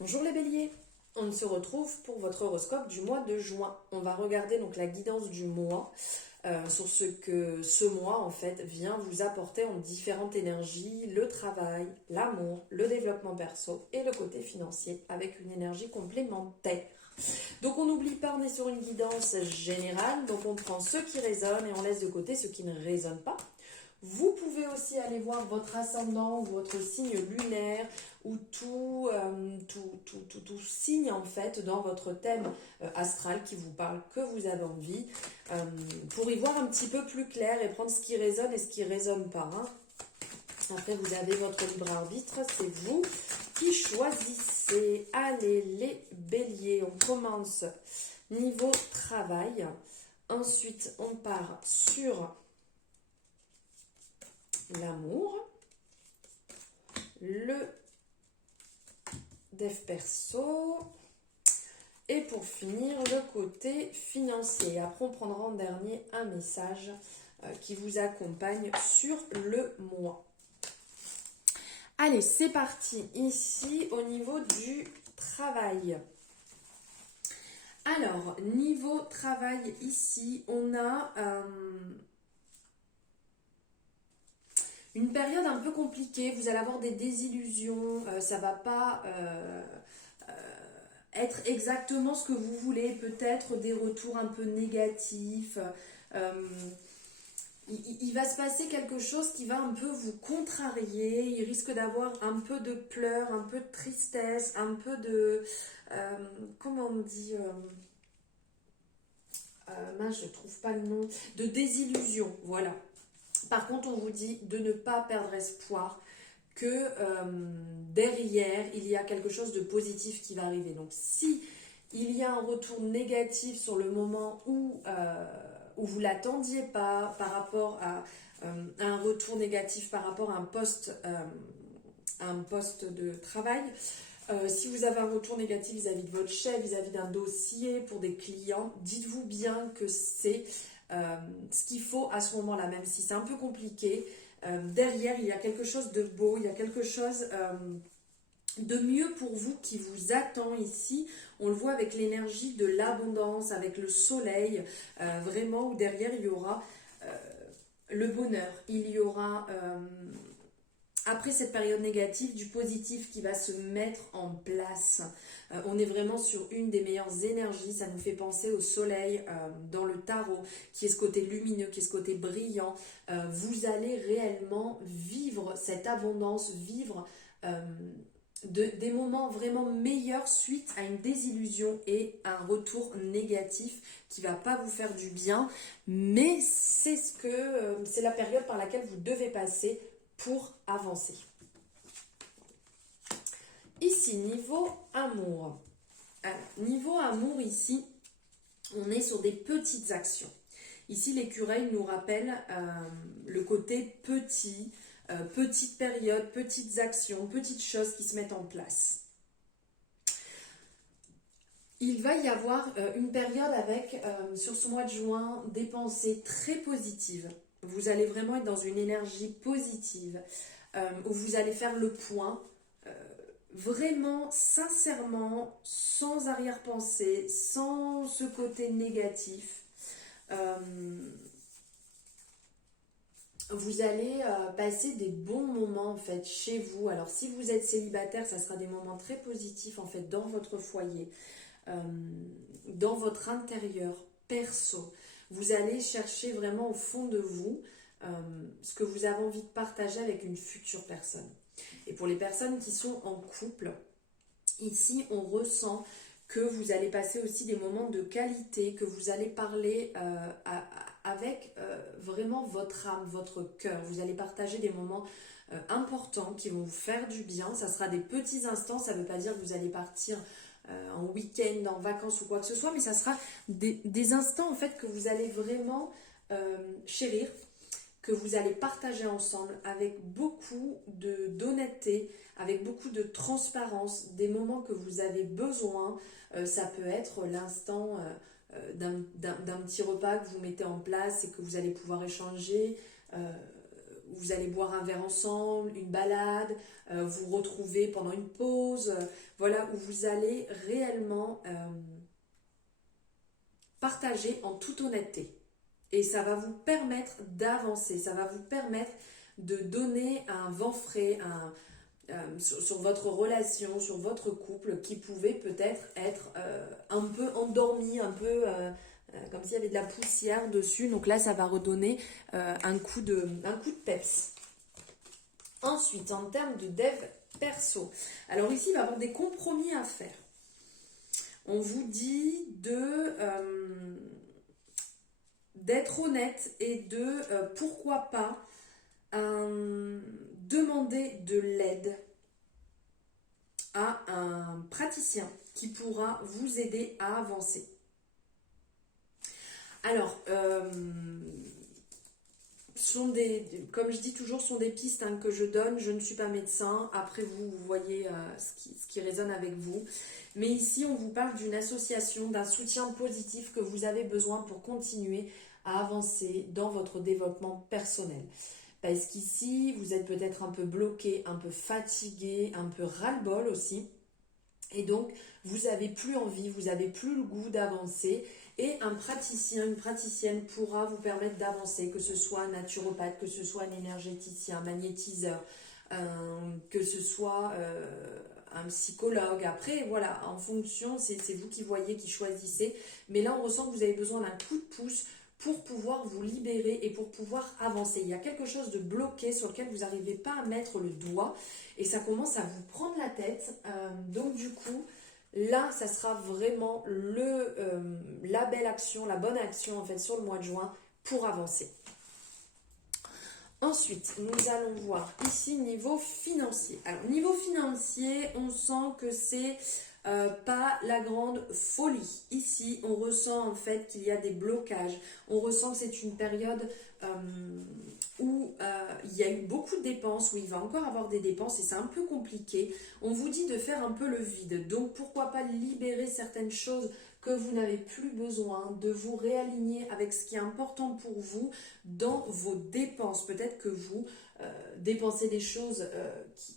Bonjour les béliers, on se retrouve pour votre horoscope du mois de juin. On va regarder donc la guidance du mois sur ce que ce mois en fait vient vous apporter en différentes énergies, le travail, l'amour, le développement perso et le côté financier avec une énergie complémentaire. Donc on n'oublie pas, on est sur une guidance générale, donc on prend ce qui résonne et on laisse de côté ce qui ne résonne pas. Vous pouvez aussi aller voir votre ascendant ou votre signe lunaire ou tout signe en fait dans votre thème astral qui vous parle, que vous avez envie, pour y voir un petit peu plus clair et prendre ce qui résonne et ce qui ne résonne pas. Après, vous avez votre libre arbitre, c'est vous qui choisissez. Allez, les béliers, on commence niveau travail. Ensuite, on part sur l'amour, le dev perso et pour finir le côté financier. Après on prendra en dernier un message qui vous accompagne sur le mois. Allez, c'est parti ici au niveau du travail. Alors, niveau travail ici, on a une période un peu compliquée, vous allez avoir des désillusions, ça va pas être exactement ce que vous voulez, peut-être des retours un peu négatifs. Il va se passer quelque chose qui va un peu vous contrarier, il risque d'avoir un peu de pleurs, un peu de tristesse, un peu de... comment on dit mince, je ne trouve pas le nom, de désillusion, voilà. Par contre, on vous dit de ne pas perdre espoir, que derrière, il y a quelque chose de positif qui va arriver. Donc, si il y a un retour négatif sur le moment où vous ne l'attendiez pas, par rapport à un retour négatif, par rapport à un poste de travail, si vous avez un retour négatif vis-à-vis de votre chef, vis-à-vis d'un dossier pour des clients, dites-vous bien que c'est ce qu'il faut à ce moment-là, même si c'est un peu compliqué. Derrière, il y a quelque chose de beau, il y a quelque chose de mieux pour vous qui vous attend ici. On le voit avec l'énergie de l'abondance, avec le soleil, vraiment où derrière il y aura le bonheur, il y aura... après cette période négative, du positif qui va se mettre en place. On est vraiment sur une des meilleures énergies. Ça nous fait penser au soleil dans le tarot, qui est ce côté lumineux, qui est ce côté brillant. Vous allez réellement vivre cette abondance, vivre des moments vraiment meilleurs suite à une désillusion et un retour négatif qui va pas vous faire du bien. Mais c'est c'est la période par laquelle vous devez passer pour avancer. Ici, niveau amour. Alors, niveau amour, ici, on est sur des petites actions. Ici, l'écureuil nous rappelle le côté petit, petite période, petites actions, petites choses qui se mettent en place. Il va y avoir une période avec, sur ce mois de juin, des pensées très positives. Vous allez vraiment être dans une énergie positive, où vous allez faire le point, vraiment, sincèrement, sans arrière-pensée, sans ce côté négatif. Vous allez passer des bons moments en fait chez vous. Alors si vous êtes célibataire, ça sera des moments très positifs en fait dans votre foyer, dans votre intérieur perso. Vous allez chercher vraiment au fond de vous ce que vous avez envie de partager avec une future personne. Et pour les personnes qui sont en couple, ici on ressent que vous allez passer aussi des moments de qualité, que vous allez parler avec vraiment votre âme, votre cœur. Vous allez partager des moments importants qui vont vous faire du bien. Ça sera des petits instants, ça ne veut pas dire que vous allez partir en week-end, en vacances ou quoi que ce soit, mais ça sera des instants en fait que vous allez vraiment chérir, que vous allez partager ensemble avec beaucoup d'honnêteté, avec beaucoup de transparence, des moments que vous avez besoin. Ça peut être l'instant d'un petit repas que vous mettez en place et que vous allez pouvoir échanger. vous allez boire un verre ensemble, une balade, vous retrouver pendant une pause, voilà, où vous allez réellement partager en toute honnêteté. Et ça va vous permettre d'avancer, ça va vous permettre de donner un vent frais sur votre relation, sur votre couple qui pouvait peut-être être un peu endormi, un peu comme s'il y avait de la poussière dessus. Donc là, ça va redonner un coup de peps. Ensuite, en termes de dev perso, alors ici, il va y avoir des compromis à faire. On vous dit d'être honnête et pourquoi pas, demander de l'aide à un praticien qui pourra vous aider à avancer. Alors, comme je dis toujours, sont des pistes que je donne. Je ne suis pas médecin. Après, vous voyez ce qui résonne avec vous. Mais ici, on vous parle d'une association, d'un soutien positif que vous avez besoin pour continuer à avancer dans votre développement personnel. Parce qu'ici, vous êtes peut-être un peu bloqué, un peu fatigué, un peu ras-le-bol aussi. Et donc, vous n'avez plus envie, vous n'avez plus le goût d'avancer. Et un praticien, une praticienne pourra vous permettre d'avancer, que ce soit un naturopathe, que ce soit un énergéticien, un magnétiseur, que ce soit un psychologue. Après, voilà, en fonction, c'est vous qui voyez, qui choisissez. Mais là, on ressent que vous avez besoin d'un coup de pouce pour pouvoir vous libérer et pour pouvoir avancer. Il y a quelque chose de bloqué sur lequel vous n'arrivez pas à mettre le doigt et ça commence à vous prendre la tête. Donc du coup, là, ça sera vraiment la belle action, la bonne action en fait sur le mois de juin pour avancer. Ensuite, nous allons voir ici niveau financier. Alors, niveau financier, on sent que c'est pas la grande folie. Ici, on ressent en fait qu'il y a des blocages. On ressent que c'est une période où il y a eu beaucoup de dépenses, où il va encore avoir des dépenses et c'est un peu compliqué. On vous dit de faire un peu le vide. Donc, pourquoi pas libérer certaines choses que vous n'avez plus besoin, de vous réaligner avec ce qui est important pour vous dans vos dépenses. Peut-être que vous dépensez des choses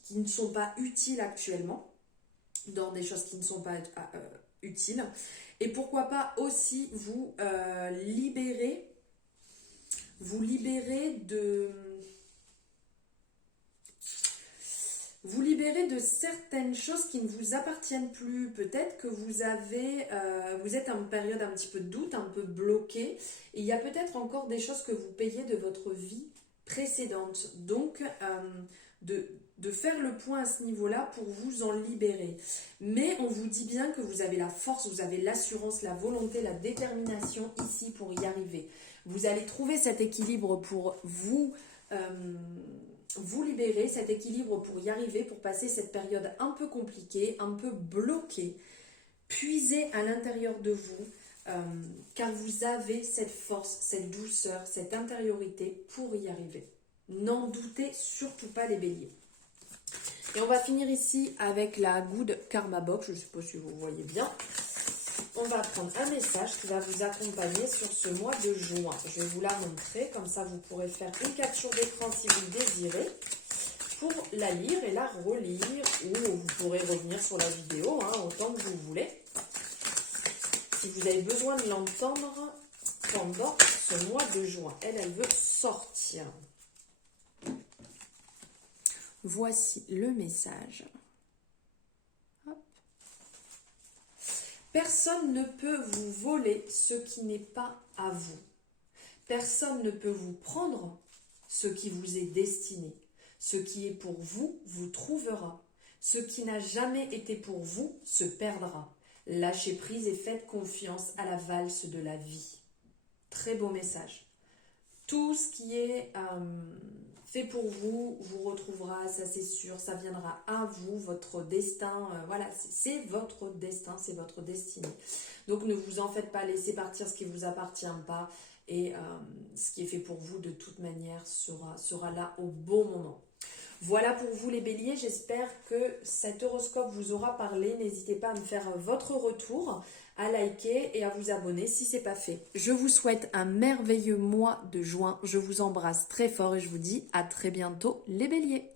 qui ne sont pas utiles actuellement, dans des choses qui ne sont pas utiles. Et pourquoi pas aussi vous libérer de certaines choses qui ne vous appartiennent plus. Peut-être que vous êtes en période un petit peu de doute, un peu bloqué. Et il y a peut-être encore des choses que vous payez de votre vie précédente. Donc, de faire le point à ce niveau-là pour vous en libérer. Mais on vous dit bien que vous avez la force, vous avez l'assurance, la volonté, la détermination ici pour y arriver. Vous allez trouver cet équilibre pour vous libérer, cet équilibre pour y arriver, pour passer cette période un peu compliquée, un peu bloquée. Puisez à l'intérieur de vous, car vous avez cette force, cette douceur, cette intériorité pour y arriver. N'en doutez surtout pas les béliers. Et on va finir ici avec la Good Karma Box, je ne sais pas si vous voyez bien. On va prendre un message qui va vous accompagner sur ce mois de juin. Je vais vous la montrer, comme ça vous pourrez faire une capture d'écran si vous le désirez pour la lire et la relire, ou vous pourrez revenir sur la vidéo autant que vous voulez. Si vous avez besoin de l'entendre pendant ce mois de juin, elle veut sortir. Voici le message. Hop. Personne ne peut vous voler ce qui n'est pas à vous. Personne ne peut vous prendre ce qui vous est destiné. Ce qui est pour vous, vous trouvera. Ce qui n'a jamais été pour vous, se perdra. Lâchez prise et faites confiance à la valse de la vie. Très beau message. Tout ce qui est fait pour vous, vous retrouvera, ça c'est sûr, ça viendra à vous, votre destin, voilà, c'est votre destin, c'est votre destinée. Donc ne vous en faites pas, laissez partir ce qui ne vous appartient pas et ce qui est fait pour vous de toute manière sera là au bon moment. Voilà pour vous les béliers, j'espère que cet horoscope vous aura parlé. N'hésitez pas à me faire votre retour, à liker et à vous abonner si ce n'est pas fait. Je vous souhaite un merveilleux mois de juin. Je vous embrasse très fort et je vous dis à très bientôt les béliers.